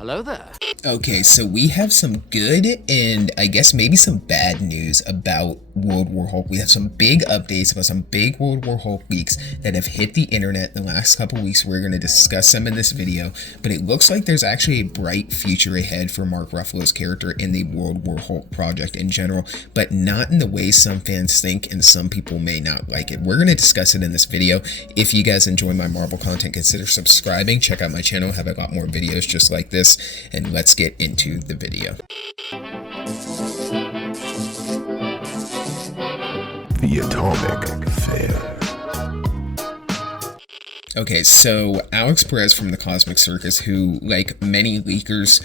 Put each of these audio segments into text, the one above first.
Hello there. Okay, so we have some good and I guess maybe some bad news about World War Hulk. We have some big updates about some big World War Hulk leaks that have hit the internet the last couple weeks. We're going to discuss them in this video, but it looks like there's actually a bright future ahead for Mark Ruffalo's character in the World War Hulk project in general, but not in the way some fans think and some people may not like it. We're going to discuss it in this video. If you guys enjoy my Marvel content, consider subscribing. Check out my channel. I have a lot more videos just like this, and let's get into the video. The Atomic Fair. Okay, so Alex Perez from the Cosmic Circus, who, like many leakers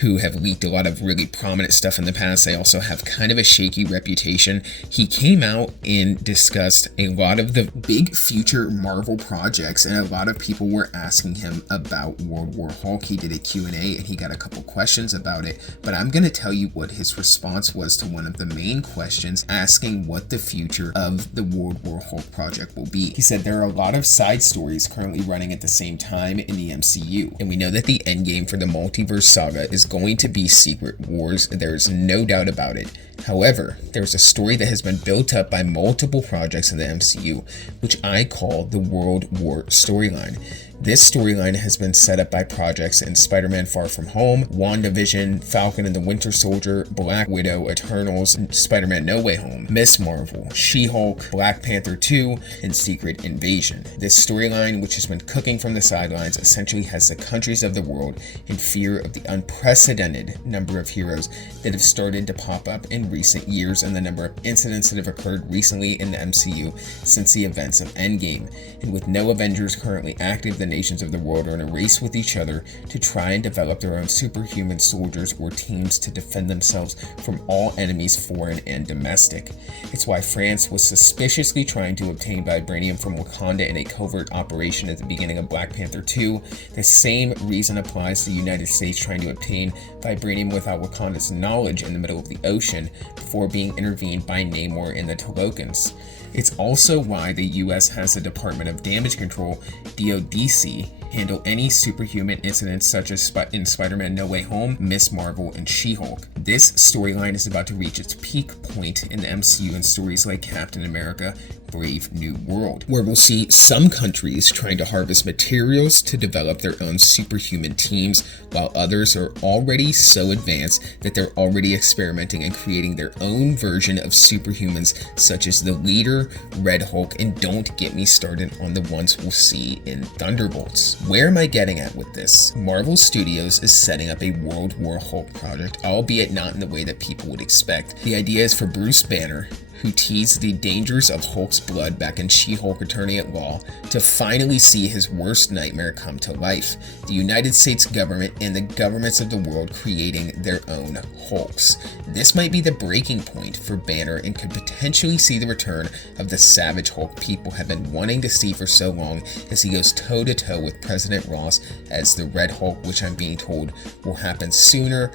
who have leaked a lot of really prominent stuff in the past, they also have kind of a shaky reputation. He came out and discussed a lot of the big future Marvel projects, and a lot of people were asking him about World War Hulk. He did a Q&A and he got a couple questions about it, but I'm going to tell you what his response was to one of the main questions, asking what the future of the World War Hulk project will be. He said there are a lot of side stories currently running at the same time in the MCU, and we know that the endgame for the multiverse saga is going to be Secret Wars. There's no doubt about it. However, there's a story that has been built up by multiple projects in the MCU, which I call the World War storyline. This storyline has been set up by projects in Spider-Man Far From Home, WandaVision, Falcon and the Winter Soldier, Black Widow, Eternals, Spider-Man No Way Home, Miss Marvel, She-Hulk, Black Panther 2, and Secret Invasion. This storyline, which has been cooking from the sidelines, essentially has the countries of the world in fear of the unprecedented number of heroes that have started to pop up in recent years and the number of incidents that have occurred recently in the MCU since the events of Endgame. And with no Avengers currently active, the nations of the world are in a race with each other to try and develop their own superhuman soldiers or teams to defend themselves from all enemies, foreign and domestic. It's why France was suspiciously trying to obtain vibranium from Wakanda in a covert operation at the beginning of Black Panther 2. The same reason applies to the United States trying to obtain vibranium without Wakanda's knowledge in the middle of the ocean before being intervened by Namor and the Tolokans. It's also why the US has the Department of Damage Control, DODC, handle any superhuman incidents such as in Spider-Man No Way Home, Miss Marvel, and She-Hulk. This storyline is about to reach its peak point in the MCU in stories like Captain America, Brave New World, where we'll see some countries trying to harvest materials to develop their own superhuman teams, while others are already so advanced that they're already experimenting and creating their own version of superhumans, such as the Leader, Red Hulk, and don't get me started on the ones we'll see in Thunderbolts. Where am I getting at with this? Marvel Studios is setting up a World War Hulk project, albeit not in the way that people would expect. The idea is for Bruce Banner, who teased the dangers of Hulk's blood back in She-Hulk Attorney at Law, to finally see his worst nightmare come to life: the United States government and the governments of the world creating their own Hulks. This might be the breaking point for Banner and could potentially see the return of the Savage Hulk people have been wanting to see for so long, as he goes toe-to-toe with President Ross as the Red Hulk, which I'm being told will happen sooner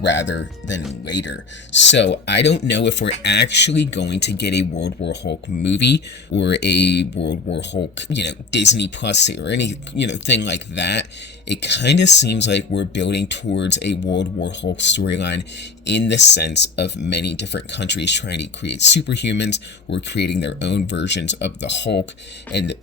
rather than later. So I don't know if we're actually going to get a World War Hulk movie or a World War Hulk, Disney Plus or any, thing like that. It kind of seems like we're building towards a World War Hulk storyline in the sense of many different countries trying to create superhumans or creating their own versions of the Hulk, and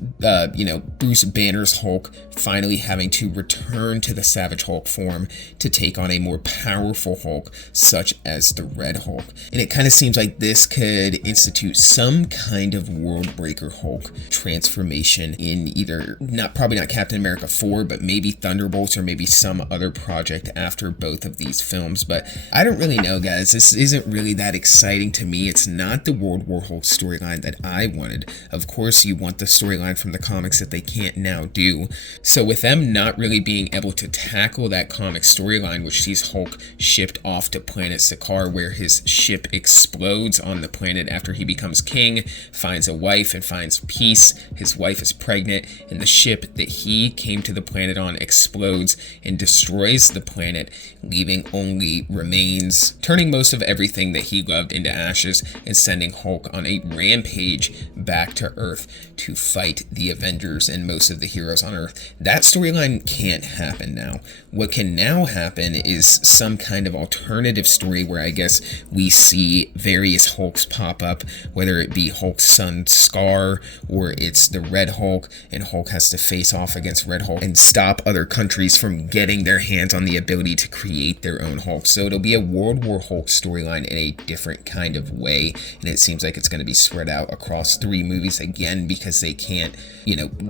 Bruce Banner's Hulk finally having to return to the Savage Hulk form to take on a more powerful Hulk such as the Red Hulk. And it kind of seems like this could institute some kind of world breaker Hulk transformation in either probably not Captain America 4, but maybe Thunderbolts or maybe some other project after both of these films. But I don't really know, guys. This isn't really that exciting to me. It's not the World War Hulk storyline that I wanted. Of course, you want the storyline from the comics that they can't now do. So with them not really being able to tackle that comic storyline, which sees Hulk shipped off to planet Sakaar, where his ship explodes on the planet after he becomes king, finds a wife and finds peace. His wife is pregnant, and the ship that he came to the planet on explodes and destroys the planet, leaving only remains this, turning most of everything that he loved into ashes and sending Hulk on a rampage back to Earth to fight the Avengers and most of the heroes on Earth. That storyline can't happen now. What can now happen is some kind of alternative story where I guess we see various Hulks pop up, whether it be Hulk's son Scar or it's the Red Hulk, and Hulk has to face off against Red Hulk and stop other countries from getting their hands on the ability to create their own Hulk. So it'll be a World War Hulk storyline in a different kind of way, and it seems like it's going to be spread out across 3 movies again because they can't,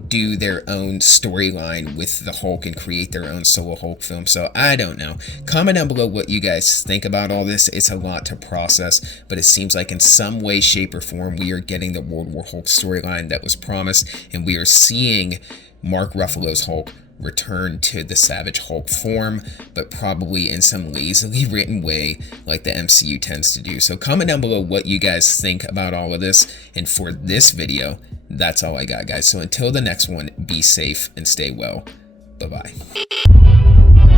do their own storyline with the Hulk and create their own solo Hulk film. So I don't know. Comment down below what you guys think about all this. It's a lot to process, but it seems like in some way, shape, or form we are getting the World War Hulk storyline that was promised, and we are seeing Mark Ruffalo's Hulk return to the Savage Hulk form, but probably in some lazily written way like the MCU tends to do. So comment down below what you guys think about all of this, and for this video, that's all I got, guys. So until the next one, be safe and stay well. Bye-bye.